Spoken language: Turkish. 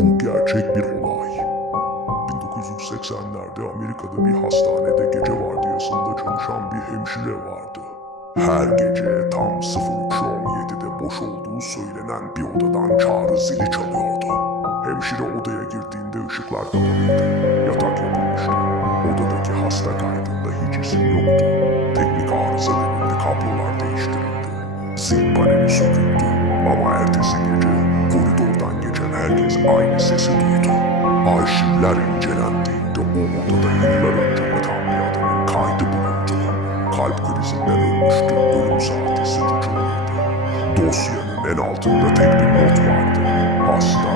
Bu gerçek bir olay. 1980'lerde Amerika'da bir hastanede gece vardiyasında çalışan bir hemşire vardı. Her gece tam 03:17'de boş olduğu söylenen bir odadan çağrı zili çalıyordu. Hemşire odaya girdiğinde ışıklar kapalıydı. Yatak yapılmıştı. Odadaki hasta kaydında hiç isim yoktu. Teknik arıza denildi, kablolar değiştirildi. Zil paneli söküldü. Ama ertesi gece koridordan geçen herkes aynı sesi duydu. Arşivler incelendiğinde o odada yıllar önce yatan bir adamın kaydı bulundu. Kalp krizinden ölmüştü, ölüm saati 03:17. Dosyanın en altında tek bir not vardı. Hasta